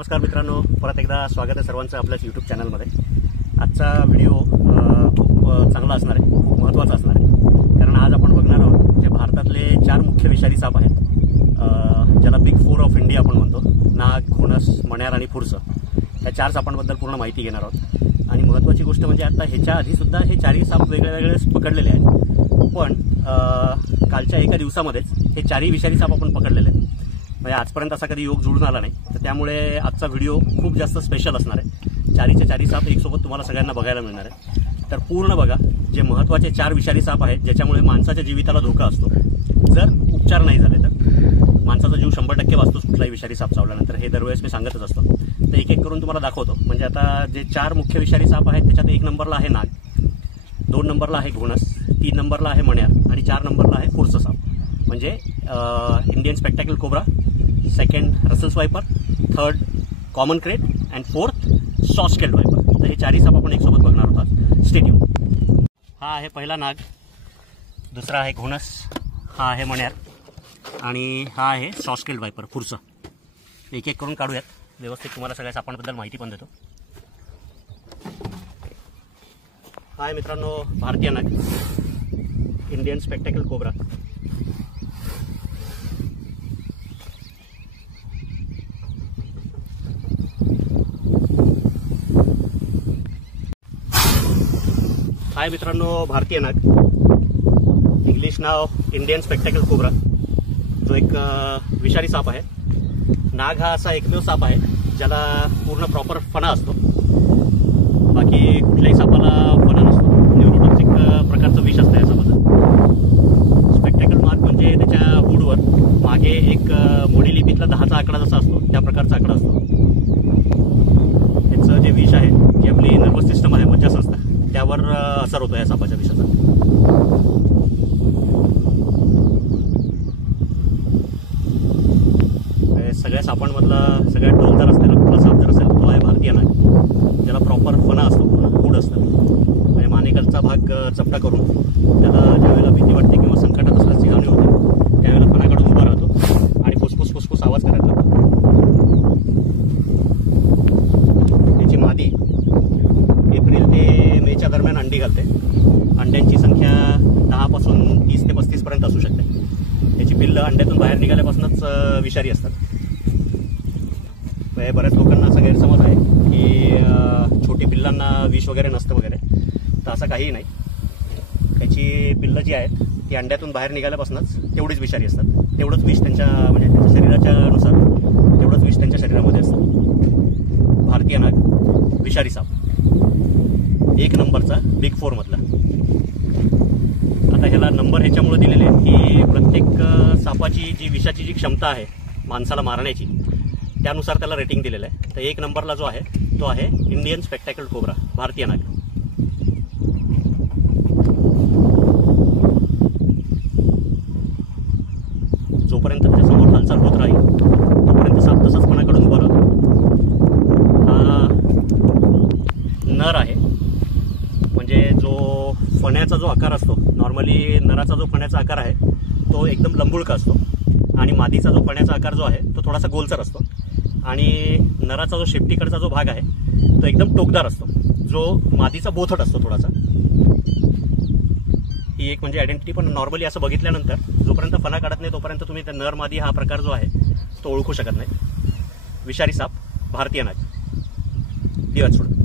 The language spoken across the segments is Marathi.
नमस्कार मित्रांनो, परत एकदा स्वागत आहे सर्वांचं आपल्याच यूट्यूब चॅनलमध्ये। आजचा व्हिडिओ खूप चांगला असणार आहे, खूप महत्त्वाचा असणार आहे, कारण आज आपण बघणार आहोत जे भारतातले 4 मुख्य विषारी साप आहेत, ज्याला बिग 4 ऑफ इंडिया आपण म्हणतो। नाग, घोणस, मण्यार आणि फुरसं, या 4 सापांबद्दल पूर्ण माहिती घेणार आहोत। आणि महत्त्वाची गोष्ट म्हणजे आता ह्याच्या आधी सुद्धा हे 4ही साप वेगवेगळे पकडलेले आहेत, पण कालच्या एका दिवसामध्येच हे 4ही विषारी साप आपण पकडलेले आहेत। म्हणजे आजपर्यंत असा कधी योग जुळून आला नाही, तर त्यामुळे आजचा व्हिडिओ खूप जास्त स्पेशल असणार आहे। 4हीचे 4ही साप एकसोबत तुम्हाला सगळ्यांना बघायला मिळणार आहे। तर पूर्ण बघा, जे महत्त्वाचे 4 विषारी साप आहेत ज्याच्यामुळे माणसाच्या जीविताला धोका असतो, जर उपचार नाही झाले तर माणसाचा जीव 100% वाचतोच कुठलाही विषारी साप चावल्यानंतर। हे दरवेळेस मी सांगतच असतो, तर एक एक करून तुम्हाला दाखवतो। म्हणजे आता जे 4 मुख्य विषारी साप आहेत त्याच्यात 1 नंबरला आहे नाग, 2 नंबरला आहे घोणस, 3 नंबरला आहे मण्यार आणि 4 नंबरला आहे फुरसं साप। म्हणजे Indian spectacle cobra, second Russell's viper, third common krait and fourth saw scaled viper. तर हे 4ही साप आपण एकसोबत बघणार आहोत। Stay tuned. हा आहे पहिला नाग, दुसरा आहे घोणस, हा आहे मण्यार आणि हा आहे सॉस्केल्ड वायपर फुरसं। एक एक करून काढूयात, व्यवस्थित तुम्हाला सगळ्या सापांबद्दल माहिती पण देतो। हा आहे मित्रांनो भारतीय नाग, इंडियन स्पेक्टॅकल कोब्रा। हाय मित्रांनो भारतीय नाग, इंग्लिश नाव इंडियन स्पेक्टॅकल कोब्रा, जो एक विषारी साप आहे। नाग हा असा एकमेव साप आहे ज्याला पूर्ण प्रॉपर फणा असतो, बाकी कुठल्याही सापाला फणा नसतो। न्यूरोटॉक्सिक प्रकारचं विष असतं या सापाचं। स्पेक्टॅकल मार्क म्हणजे त्याच्या हुडवर मागे एक मोडी लिपीतला 10चा आकडा जसा असतो त्या प्रकारचा आकडा असतो। त्याचं जे विष आहे, जी आपली नर्वस सिस्टम आहे, मज्जासंस्था, त्यावर असर होतो या सापाच्या विषाचा। सगळ्या सापांमधला सगळ्यात डोलदार असलेला कुठला साप जर असेल तो आहे भारतीय नाग, ज्याला प्रॉपर फणा असतो, पूर्ण हूड असतं। म्हणजे मानेकलचा भाग चपटा करून त्याला ज्यावेळेला भीती वाटते किंवा संकटात असल्याची जाणीव होते त्यावेळेला फणा काढून उभा राहतो आणि फुसफुस फुसफुस आवाज करायचा। त्याची मादी एप्रिल ते मेच्या दरम्यान अंडी घालते। अंड्यांची संख्या 10 पासून 30 ते 35 पर्यंत असू शकते। त्याची पिल्लं अंड्यातून बाहेर निघाल्यापासूनच विषारी असतात। बऱ्याच लोकांना असा गैरसमज आहे की छोटी पिल्लांना विष वगैरे नसतं वगैरे, तर असं काहीही नाही। त्याची पिल्लं जी आहेत ती अंड्यातून बाहेर निघाल्यापासूनच तेवढीच विषारी असतात। तेवढंच विष त्यांच्या म्हणजे त्यांच्या शरीराच्या नुसार तेवढंच विष त्यांच्या शरीरामध्ये असतं। भारतीय नाग विषारी साप 1 नंबरचा बिग 4 मधला। आता ह्याला नंबर ह्याच्यामुळे दिलेले आहेत की प्रत्येक सापाची जी विषाची जी क्षमता आहे माणसाला मारण्याची, त्यानुसार त्याला रेटिंग दिलेलं आहे। तर 1 नंबरला जो आहे तो आहे इंडियन स्पेक्टॅकल कोब्रा, भारतीय नाग। जोपर्यंत त्याच्यासमोर हालचाल होत राहील तोपर्यंत साप तसाच फणा काढून उभा राहतो। हा नर आहे, म्हणजे जो फण्याचा जो आकार असतो, नॉर्मली नराचा जो फण्याचा आकार आहे तो एकदम लंबुळका असतो आणि मादीचा जो फण्याचा आकार जो आहे तो थोडासा गोलसर असतो आणि नराचा जो शेपटीकडचा जो भाग आहे तो एकदम टोकदार असतो, जो मादीचा बोथट असतो थोडासा। ही एक म्हणजे आयडेंटिटी। पण नॉर्मली असं बघितल्यानंतर जोपर्यंत फणा काढत नाही तोपर्यंत तुम्ही त्या नर मादी हा प्रकार जो आहे तो ओळखू शकत नाही। विषारी साप भारतीय नाग, दिवस सोड।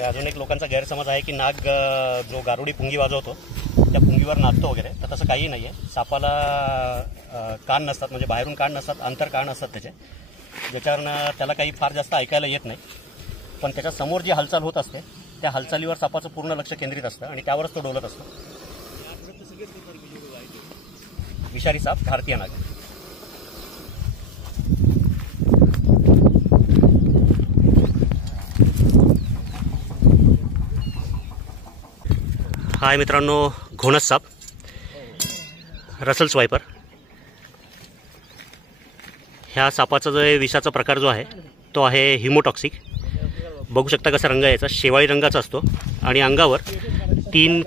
अजून एक लोकांचा गैरसमज आहे की नाग जो गारुडी पुंगी वाजवतो त्या पुंगीवर नाचतो वगैरे, तर तसं काही नाही आहे। सापाला कान नसतात, म्हणजे बाहेरून कान नसतात, अंतर कान असतात त्याचे, ज्याच्यावरनं त्याला काही फार जास्त ऐकायला येत नाही। पण त्याच्या समोर जी हालचाल होत असते त्या हालचालीवर सापाचं पूर्ण लक्ष केंद्रित असतं आणि त्यावरच तो डोलत असतो। विषारी साप भारतीय नाग। हाय मित्रांनो, घोणस साप, रसल स्वायपर. ह्या सापाचा जो विषाचा प्रकार जो आहे तो आहे हिमोटॉक्सिक. बघू शकता कसा रंग याचा, शेवाळी रंगाचा असतो आणि अंगावर 3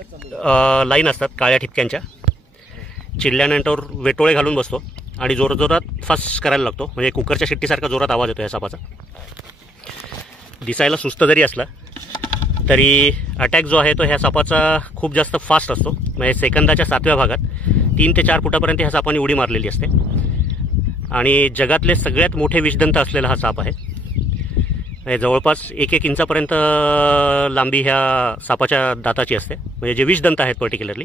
लाईन असतात काळ्या ठिपक्यांच्या. चिडल्यानंतर वेटोळे घालून बसतो आणि जोरजोरात फास करायला लागतो, म्हणजे कुकरच्या शिट्टीसारखा जोरात आवाज येतो या सापाचा. दिसायला सुस्त जरी असला तरी अटॅक जो आहे तो ह्या सापाचा खूप जास्त फास्ट असतो. म्हणजे सेकंदाच्या 7व्या भागात 3 ते 4 फुटापर्यंत ह्या सापाने उडी मारलेली असते. आणि जगातले सगळ्यात मोठे विषदंत असलेला हा साप आहे. म्हणजे जवळपास 1-1 इंचापर्यंत लांबी ह्या सापाच्या दाताची असते, म्हणजे जे विषदंत आहेत पर्टिक्युलरली.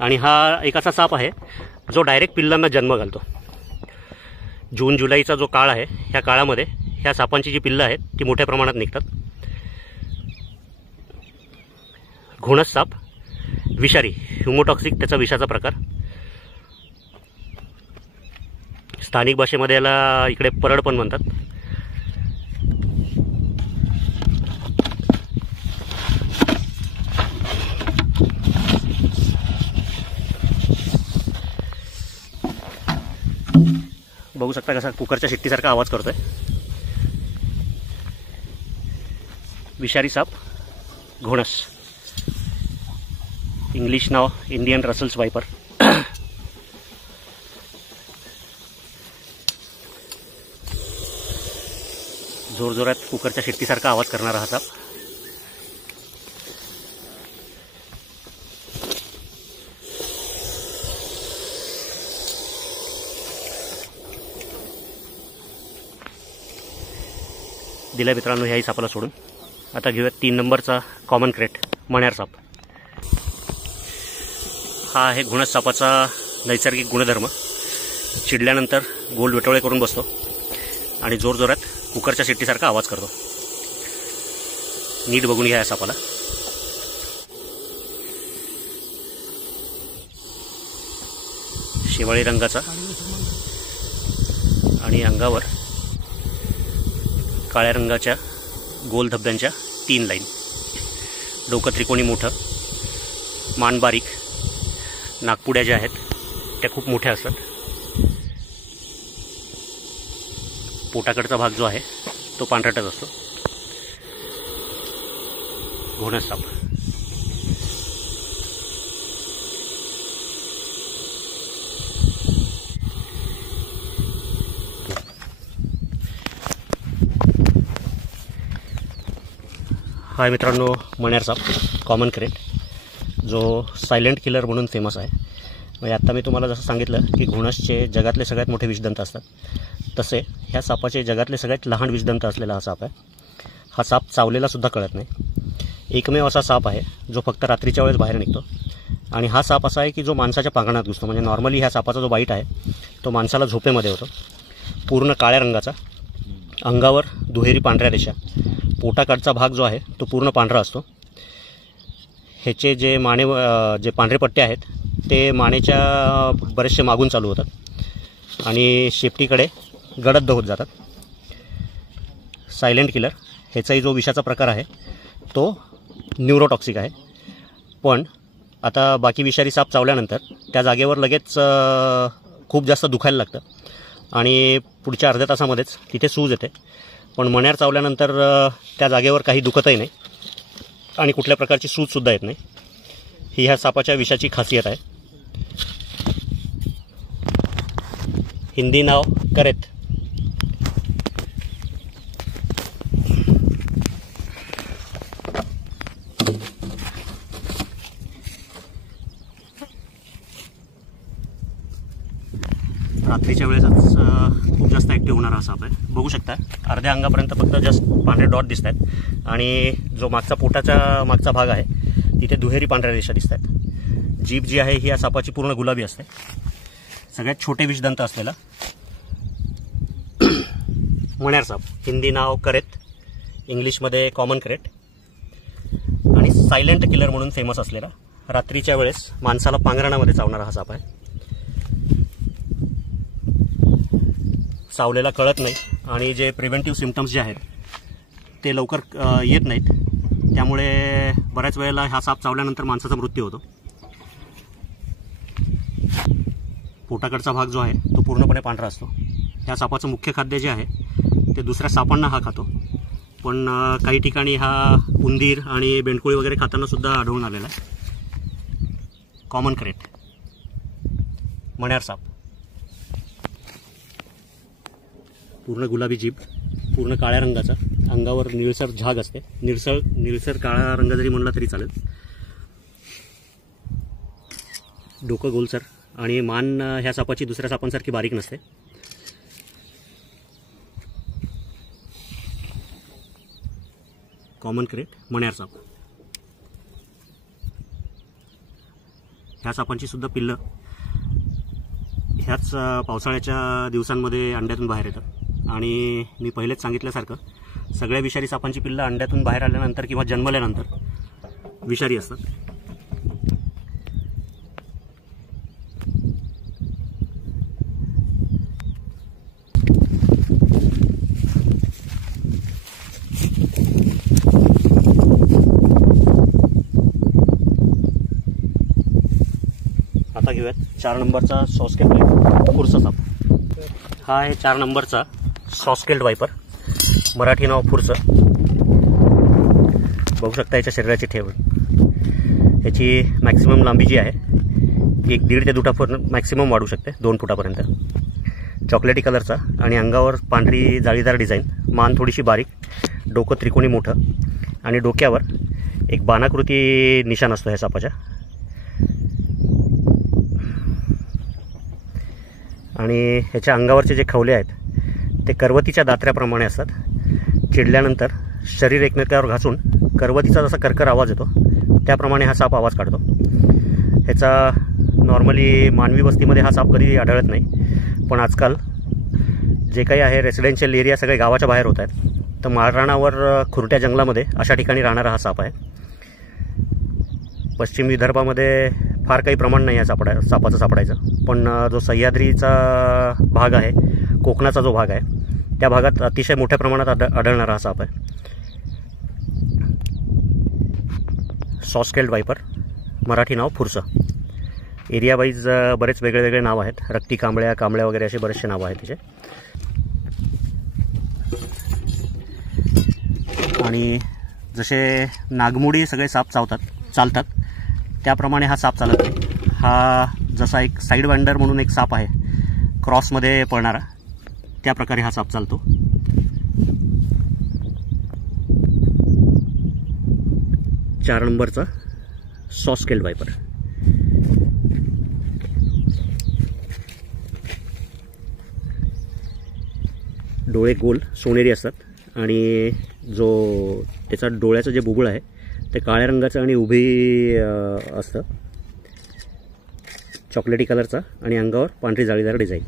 आणि हा एक असा साप आहे जो डायरेक्ट पिल्लांना जन्म घालतो. जून जुलैचा जो काळ आहे, ह्या काळामध्ये ह्या सापांची जी पिल्लं आहेत ती मोठ्या प्रमाणात निघतात. घोणस साप विषारी, हिमोटॉक्सिक त्याचा विषाचा प्रकार. स्थानिक भाषेमध्ये याला इकडे परड पण म्हणतात. बघू शकता कसा कुकरच्या शिट्टीसारखा आवाज करतोय. विषारी साप घोणस, इंग्लिश नाव इंडियन रसल स्वायपर. जोरजोरात कुकरच्या शिट्टीसारखा आवाज करणारा हा साप. दिल्या मित्रांनो ह्याही सापाला सोडून. आता घेऊयात 3 नंबरचा कॉमन क्रेट, मण्यार साप. हा आहे घोणस सापाचा नैसर्गिक गुणधर्म. चिडल्यानंतर गोल वेटोळे करून बसतो आणि जोरजोरात कुकरच्या शिट्टीसारखा आवाज करतो. नीट बघून घ्या या सापाला. शेवाळी रंगाचा आणि अंगावर काळ्या रंगाच्या गोल धब्ब्यांच्या 3 लाईन. डोकं त्रिकोणी मोठं, मान बारीक, नागपुड्या ज्या आहेत त्या खूप मोठ्या असतात. पोटाकडचा भाग जो आहे तो पांढरटच असतो. घोणस साप. हाय मित्रांनो, मण्यार साप, कॉमन क्रेट, जो सायलेंट किलर म्हणून फेमस आहे. म्हणजे आत्ता मी तुम्हाला जसं सांगितलं की घोणसचे जगातले सगळ्यात मोठे विषदंत असतात, तसे ह्या सापाचे जगातले सगळ्यात लहान विषदंत असलेला हा साप आहे. हा साप चावलेलासुद्धा कळत नाही. एकमेव असा साप आहे जो फक्त रात्रीच्या वेळेस बाहेर निघतो. आणि हा साप असा आहे की जो माणसाच्या पांगणात घुसतो. म्हणजे नॉर्मली ह्या सापाचा जो बाईट आहे तो माणसाला झोपेमध्ये होतो. पूर्ण काळ्या रंगाचा, अंगावर दुहेरी पांढऱ्या रेषा, पोटाकडचा भाग जो आहे तो पूर्ण पांढरा असतो. ह्याचे जे जे पांढरे पट्टे आहेत ते मानेच्या बरेचसे मागून चालू होतात आणि शेपटीकडे गडद होत जातात. Silent killer. ह्याचाही जो विषाचा प्रकार आहे तो न्यूरोटॉक्सिक आहे. पण आता बाकी विषारी साप चावल्यानंतर त्या जागेवर लगेच खूप जास्त दुखायला लागतं आणि पुढच्या अर्ध्या तासामध्येच तिथे सूज येते. पण मण्यार चावल्यानंतर त्या जागेवर काही दुखतही नाही आणि कुठल्या प्रकारची सूजसुद्धा येत नाही. ही ह्या सापाच्या विषाची खासियत आहे. हिंदी नाव करेत. रात्रीच्या वेळेसच खूप जास्त ॲक्टिव्ह होणारा हा साप आहे. बघू शकता अर्ध्या अंगापर्यंत फक्त जस्ट पांढरे डॉट दिसत आहेत आणि जो मागचा भाग आहे तिथे दुहेरी पांढऱ्या रेषा दिसत आहेत. जीभ जी आहे ही या सापाची पूर्ण गुलाबी असते. सगळ्यात छोटे विषदंत असलेला मण्यार साप. हिंदी नाव करेत, इंग्लिशमध्ये कॉमन क्रेट, आणि सायलेंट किलर म्हणून फेमस असलेला, रात्रीच्या वेळेस माणसाला पांघरणामध्ये चावणारा हा साप आहे. चावलेला कळत नाही आणि जे प्रिव्हेंटिव्ह सिम्पटम्स जे आहेत ते लवकर येत नाहीत. त्यामुळे बऱ्याच वेळेला हा साप चावल्यानंतर माणसाचा मृत्यू होतो. पोटाकडचा भाग जो आहे तो पूर्णपणे पांढरा असतो. ह्या सापाचं मुख्य खाद्य जे आहे ते दुसऱ्या सापांना हा खातो, पण काही ठिकाणी हा उंदीर आणि बेंडकोळी वगैरे खाताना सुद्धा आढळून आलेला आहे. कॉमन क्रेट, मण्यार साप. पूर्ण गुलाबी जीभ, पूर्ण काळ्या रंगाचा, अंगावर निळसर झाग असते. निळसर काळा रंग जरी म्हणला तरी चालेल. डोकं गोलसर आणि मान ह्या सापाची दुसऱ्या सापांसारखी बारीक नसते. कॉमन क्रेट, मण्यार साप. ह्या सापांची सुद्धा पिल्लं ह्याच पावसाळ्याच्या दिवसांमध्ये अंड्यातून बाहेर येतात. आणि मी पहिलेच सांगितल्यासारखं सगळ्या विषारी सापांची पिल्लं अंड्यातून बाहेर आल्यानंतर किंवा जन्मल्यानंतर विषारी असतात. आता घेऊयात 4 नंबरचा सॉस्केल्ड वायपर, फुरसा साप. हा आहे 4 नंबरचा सॉस्केल्ड वायपर, मराठी नाव फुरसं. बघू शकता याच्या शरीराची ठेव. याची मॅक्सिमम लांबी जी आहे ती 1.5 ते 2 फूट मॅक्सिमम वाढू शकते, 2 फुटापर्यंत. चॉकलेटी कलरचा आणि अंगावर पांढरी जाळीदार डिझाईन, मान थोडीशी बारीक, डोकं त्रिकोणी मोठं आणि डोक्यावर एक बाणाकृती निशाण असतो ह्या सापाच्या. आणि ह्याच्या अंगावरचे जे खवले आहेत ते करवतीच्या दात्र्याप्रमाणे असतात. चिडल्यानंतर शरीर एकमेकावर घासून करवतीचा जसा करकर आवाज येतो त्याप्रमाणे हा साप आवाज काढतो. ह्याचा नॉर्मली मानवी वस्तीमध्ये हा साप कधी आढळत नाही, पण आजकाल जे काही आहे रेसिडेन्शियल एरिया सगळे गावाच्या बाहेर होत आहेत, तर माळरानावर खुरट्या जंगलामध्ये अशा ठिकाणी राहणारा हा साप आहे. पश्चिम विदर्भामध्ये फार काही प्रमाण नाही आहे सापाचं सापडायचं, पण जो सह्याद्रीचा भाग आहे, कोकणाचा जो भाग आहे, त्या भागात अतिशय मोठ्या प्रमाणात आढळणारा हा साप आहे. सॉस्केल्ड वायपर, मराठी नाव फुरसं. एरिया वाईज बरेच वेगळे नाव आहेत. रक्ती कांबळ्या वगैरे असे बरेचसे नावं आहेत त्याचे. आणि जसे नागमोडी सगळे साप चालतात त्याप्रमाणे हा साप चालत नाही. हा जसा एक साईड वँडर म्हणून एक साप आहे क्रॉसमध्ये पळणारा, त्या प्रकारे हा साप चालतो. चार नंबरचा सॉस्केल्ड वायपर. डोळे गोल सोनेरी असतात आणि जो त्याचा डोळ्याचं जे बुबुळ आहे ते काळ्या रंगाचं आणि उभी असतं, चॉकलेटी कलरचा आणि अंगावर पांढरी जाळीदार डिझाईन.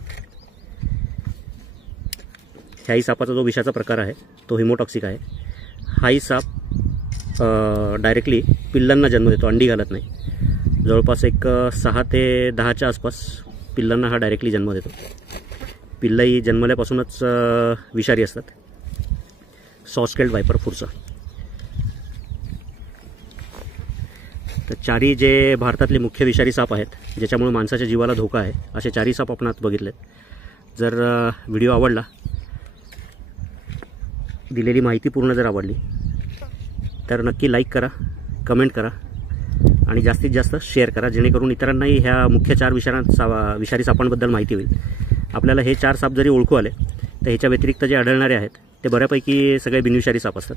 ह्याही सापाचा जो विषाचा प्रकार आहे तो हिमोटॉक्सिक आहे. हाही साप डायरेक्टली पिल्लांना जन्म देतो, अंडी घालत नाही. जवळपास एक 6 ते 10च्या आसपास पिल्लांना हा डायरेक्टली जन्म देतो. पिल्लंही जन्मल्यापासूनच विषारी असतात. सॉस्केल्ड वायपर फुरसा. तर चारी जे भारतातले मुख्य विषारी साप आहेत ज्याच्यामुळे माणसाच्या जीवाला धोका आहे, असे 4 साप आपण आज बघितलेत. जर व्हिडिओ आवडला, दिलेली माहिती पूर्ण जर आवडली तर नक्की लाईक करा, कमेंट करा आणि जास्तीत जास्त शेअर करा, जेणेकरून इतरांनाही ह्या मुख्य 4 विषारी सापांबद्दल माहिती होईल. आपल्याला हे 4 साप जरी ओळखू आले तर ह्याच्या व्यतिरिक्त जे आढळणारे आहेत ते बऱ्यापैकी सगळे बिनविषारी साप असतात.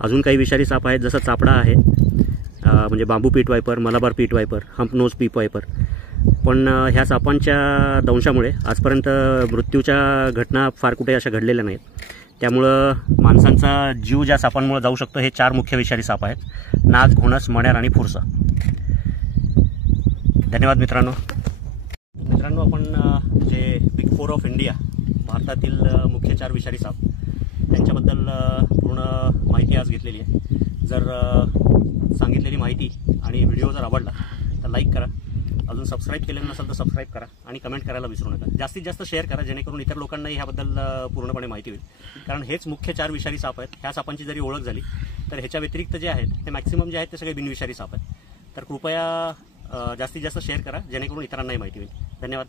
अजून काही विषारी साप आहेत, जसं चापडा आहे, म्हणजे बांबू पीट वायपर, मलाबार पीट वायपर, हम्प नोज पीट वायपर. पण ह्या सापांच्या दंशामुळे आजपर्यंत मृत्यूच्या घटना फार कुठे अशा घडलेल्या नाहीत. त्यामुळं माणसांचा जीव ज्या सापांमुळे जाऊ शकतो हे 4 मुख्य विषारी साप आहेत: नाग, घोणस, मण्यार आणि फुरसा. धन्यवाद मित्रांनो. आपण जे बिग 4 ऑफ इंडिया, भारतातील मुख्य 4 विषारी साप, त्यांच्याबद्दल पूर्ण माहिती आज घेतलेली आहे. जर सांगितलेली माहिती आणि व्हिडिओ जर आवडला तर लाईक करा, अजून सबस्क्राईब केलेलं नसेल तर सबस्क्राईब करा आणि कमेंट करायला विसरू नका. जास्तीत जास्त शेअर करा, जेणेकरून इतर लोकांनाही ह्याबद्दल पूर्णपणे माहिती होईल. कारण हेच मुख्य 4 विषारी साप आहेत. ह्या सापांची जरी ओळख झाली तर ह्याच्या व्यतिरिक्त जे आहेत ते मॅक्सिमम जे आहेत ते सगळे बिनविषारी साप आहेत. तर कृपया जास्तीत जास्त शेअर करा जेणेकरून इतरांनाही माहिती होईल. धन्यवाद.